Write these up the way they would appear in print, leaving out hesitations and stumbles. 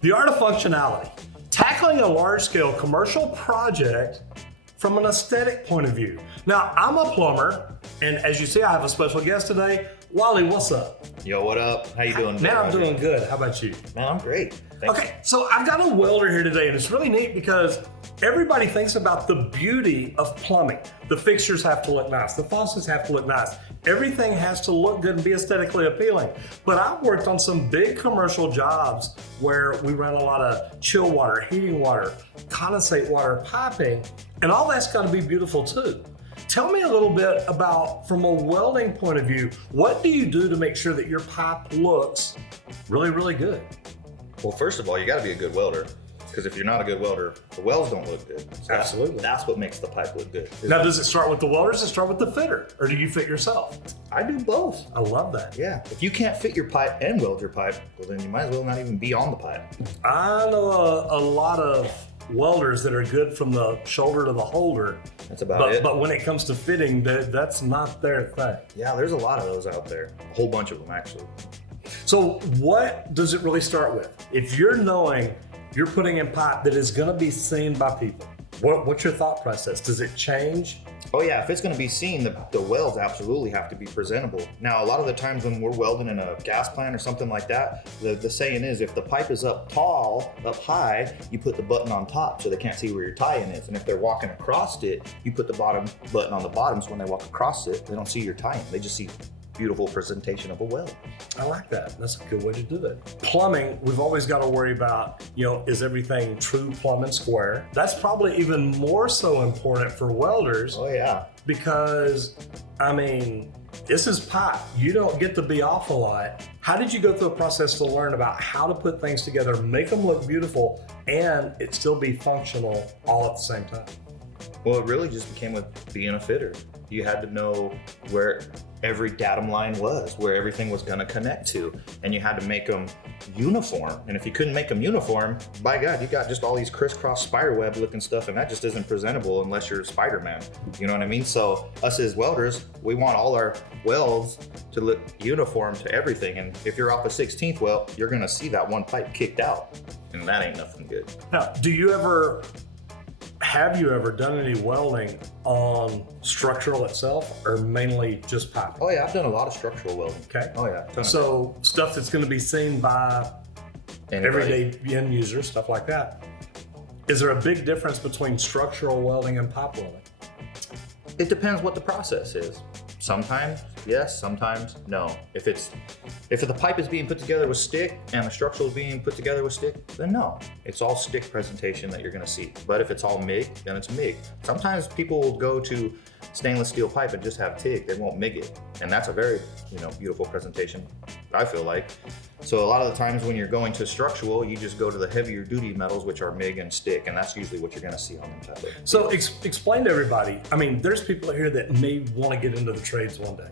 The art of functionality. Tackling a large-scale commercial project from an aesthetic point of view. Now, I'm a plumber, and as you see, I have a special guest today. Wally, what's up? Yo, what up? How you doing? Man, I'm doing good. How about you? Man, I'm great. Thanks. Okay, so I've got a welder here today, and it's really neat because everybody thinks about the beauty of plumbing. The fixtures have to look nice. The faucets have to look nice. Everything has to look good and be aesthetically appealing. But I've worked on some big commercial jobs where we ran a lot of chill water, heating water, condensate water, piping, and all that's got to be beautiful too. Tell me a little bit about, from a welding point of view, what do you do to make sure that your pipe looks really, really good? Well, first of all, you got to be a good welder, because if you're not a good welder, the welds don't look good. So Absolutely. That's what makes the pipe look good. Now, does it start with the welder or does it start with the fitter? Or do you fit yourself? I do both. I love that. Yeah. If you can't fit your pipe and weld your pipe, well, then you might as well not even be on the pipe. I know a lot of welders that are good from the shoulder to the holder. That's about it. But when it comes to fitting, that's not their thing. Yeah, there's a lot of those out there. A whole bunch of them, actually. So what does it really start with? If you're knowing you're putting in pipe that is going to be seen by people, what's your thought process? Does it change? Oh yeah, if it's going to be seen, the welds absolutely have to be presentable. Now, a lot of the times when we're welding in a gas plant or something like that, the saying is, if the pipe is up tall, up high, you put the button on top so they can't see where your tie-in is. And if they're walking across it, you put the bottom button on the bottom so when they walk across it, they don't see your tie-in. They just see beautiful presentation of a weld. I like that. That's a good way to do it. Plumbing, we've always got to worry about, is everything true plumb and square? That's probably even more so important for welders. Oh yeah. Because, this is pipe. You don't get to be off a lot. How did you go through a process to learn about how to put things together, make them look beautiful, and it still be functional all at the same time? Well, it really just became with being a fitter. You had to know where every datum line was, where everything was going to connect to, and you had to make them uniform. And if you couldn't make them uniform, by God, you got just all these crisscross spiderweb looking stuff, and that just isn't presentable unless you're Spider-Man. You know what I mean? So us as welders, we want all our welds to look uniform to everything. And if you're off a 16th weld, you're going to see that one pipe kicked out, and that ain't nothing good. Now, have you ever done any welding on structural itself, or mainly just pipe? Oh yeah, I've done a lot of structural welding. Okay. Oh yeah. So stuff that's going to be seen by everyday end users, stuff like that. Is there a big difference between structural welding and pipe welding? It depends what the process is. Sometimes yes, sometimes no. If the pipe is being put together with stick and the structural is being put together with stick, then no. It's all stick presentation that you're gonna see. But if it's all MIG, then it's MIG. Sometimes people will go to stainless steel pipe and just have TIG. They won't MIG it. And that's a very, beautiful presentation, I feel like. So a lot of the times when you're going to structural, you just go to the heavier duty metals, which are MIG and stick, and that's usually what you're gonna see on them type of. So explain to everybody, there's people here that may wanna get into the trades one day,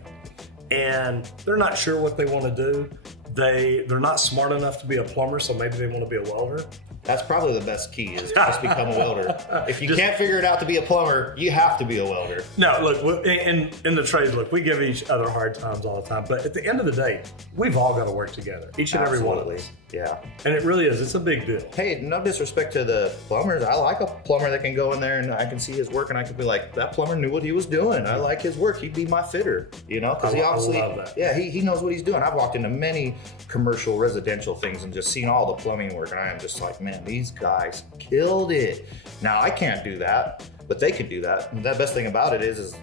and they're not sure what they wanna do. They're not smart enough to be a plumber, so maybe they wanna be a welder. That's probably the best key, is just become a welder. If you can't figure it out to be a plumber, you have to be a welder. No, look, in the trades, we give each other hard times all the time, but at the end of the day, we've all got to work together, each and every one of us. Yeah. And it really is, it's a big deal. Hey, no disrespect to the plumbers. I like a plumber that can go in there and I can see his work and I can be like, that plumber knew what he was doing. I like his work. He'd be my fitter, because he obviously, I love that. Yeah, he knows what he's doing. I've walked into many commercial residential things and just seen all the plumbing work, and I am just like, man, these guys killed it. Now I can't do that, but they can do that. And the best thing about it is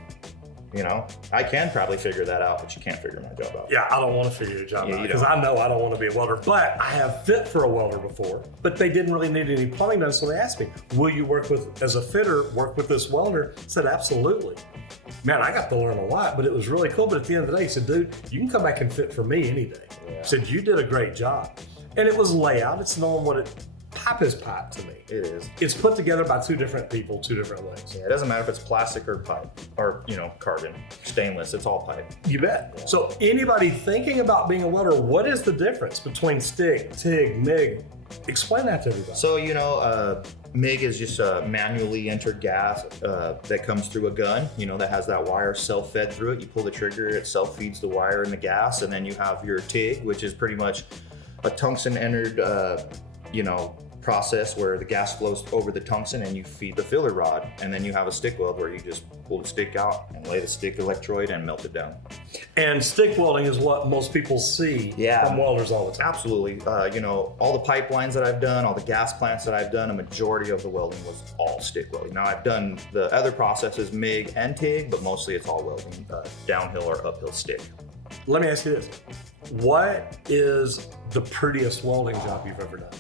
I can probably figure that out, but you can't figure my job out. Yeah, I don't want to figure your job out, because I know I don't want to be a welder, but I have fit for a welder before, but they didn't really need any plumbing done, so they asked me, will you as a fitter, work with this welder? I said, absolutely. Man, I got to learn a lot, but it was really cool. But at the end of the day, he said, dude, you can come back and fit for me any day. Yeah. He said, you did a great job. And it was layout. It's knowing pipe is pipe to me. It is. It's put together by two different people, two different ways. Yeah, it doesn't matter if it's plastic or pipe or, carbon, stainless, it's all pipe. You bet. Yeah. So anybody thinking about being a welder, what is the difference between stick, TIG, MIG? Explain that to everybody. So, MIG is just a manually entered gas that comes through a gun, that has that wire self-fed through it. You pull the trigger, it self-feeds the wire and the gas, and then you have your TIG, which is pretty much a tungsten entered process where the gas flows over the tungsten and you feed the filler rod, and then you have a stick weld where you just pull the stick out and lay the stick electrode and melt it down. And stick welding is what most people see from welders all the time. Absolutely. All the pipelines that I've done, all the gas plants that I've done, a majority of the welding was all stick welding. Now I've done the other processes, MIG and TIG, but mostly it's all welding, downhill or uphill stick. Let me ask you this. What is the prettiest welding job you've ever done?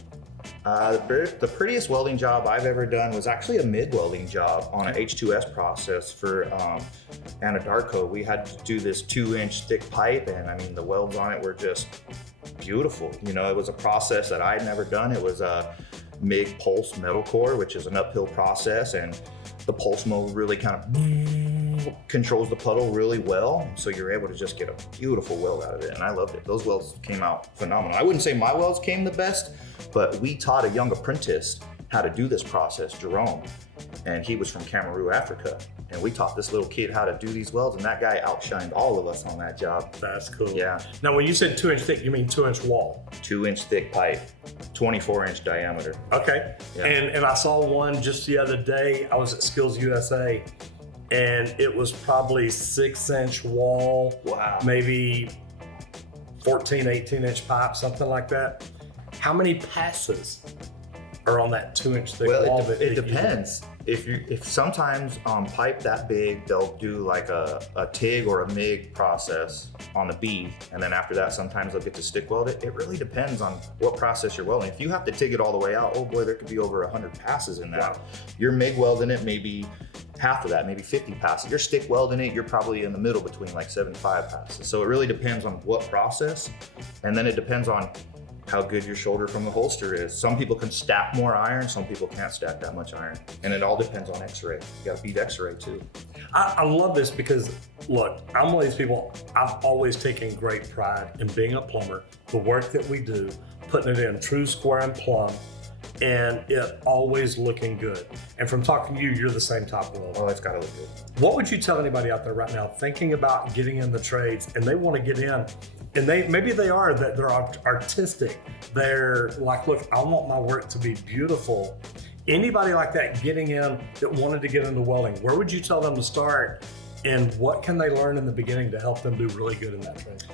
The prettiest welding job I've ever done was actually a MIG welding job on an H2S process for Anadarko. We had to do this 2-inch thick pipe, and I mean, the welds on it were just beautiful. It was a process that I'd never done. It was a MIG pulse metal core, which is an uphill process, and the pulse mode really kind of controls the puddle really well. So you're able to just get a beautiful weld out of it, and I loved it. Those welds came out phenomenal. I wouldn't say my welds came the best, but we taught a young apprentice how to do this process, Jerome, and he was from Cameroon, Africa. And we taught this little kid how to do these welds, and that guy outshined all of us on that job. That's cool. Yeah. Now, when you said 2-inch thick, you mean 2-inch wall? 2-inch thick pipe, 24-inch diameter. Okay. Yeah. And I saw one just the other day. I was at Skills USA, and it was probably 6-inch wall. Wow. Maybe 14, 18-inch pipe, something like that. How many passes are on that 2-inch thick wall? Well, it depends. If sometimes on pipe that big, they'll do like a TIG or a MIG process on the bead, and then after that, sometimes they'll get to stick weld it. It really depends on what process you're welding. If you have to TIG it all the way out, oh boy, there could be over 100 passes in that. Wow. You're MIG welding it, maybe half of that, maybe 50 passes. You're stick welding it, you're probably in the middle between like 75 passes. So it really depends on what process, and then it depends on how good your shoulder from the holster is. Some people can stack more iron, some people can't stack that much iron. And it all depends on x-ray. You gotta beat x-ray too. I love this because, look, I'm one of these people, I've always taken great pride in being a plumber, the work that we do, putting it in true square and plumb, and it always looking good. And from talking to you, you're the same type of welder. Oh, it's gotta look good. What would you tell anybody out there right now thinking about getting in the trades and they want to get in, and maybe they're artistic, they're like, look, I want my work to be beautiful. Anybody like that getting in that wanted to get into welding, where would you tell them to start, and what can they learn in the beginning to help them do really good in that trade?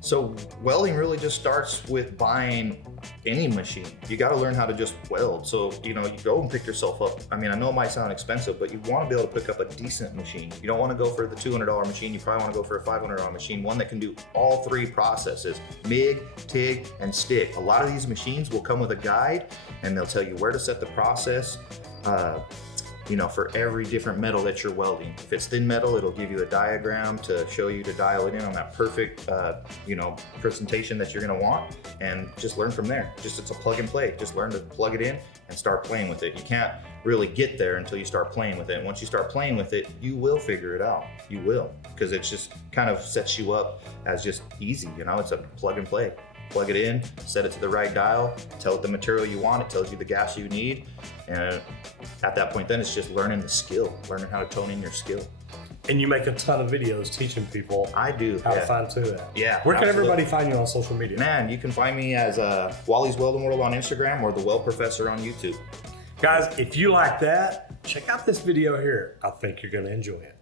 So welding really just starts with buying any machine. You got to learn how to just weld. So, you go and pick yourself up. I mean, I know it might sound expensive, but you want to be able to pick up a decent machine. You don't want to go for the $200 machine. You probably want to go for a $500 machine, one that can do all three processes, MIG, TIG, and stick. A lot of these machines will come with a guide, and they'll tell you where to set the process, for every different metal that you're welding. If it's thin metal, it'll give you a diagram to show you to dial it in on that perfect, presentation that you're gonna want, and just learn from there. It's a plug and play. Just learn to plug it in and start playing with it. You can't really get there until you start playing with it. And once you start playing with it, you will figure it out. You will, because it just kind of sets you up as just easy. It's a plug and play. Plug it in, set it to the right dial, tell it the material you want, it tells you the gas you need, and at that point then it's just learning the skill, learning how to tone in your skill. And you make a ton of videos teaching people I do how to fine tune that. Yeah. Where can absolutely. everybody find you on social media? Man, you can find me as Wally's Welding World on Instagram or the Weld Professor on YouTube. Guys, if you like that, check out this video here. I think you're gonna enjoy it.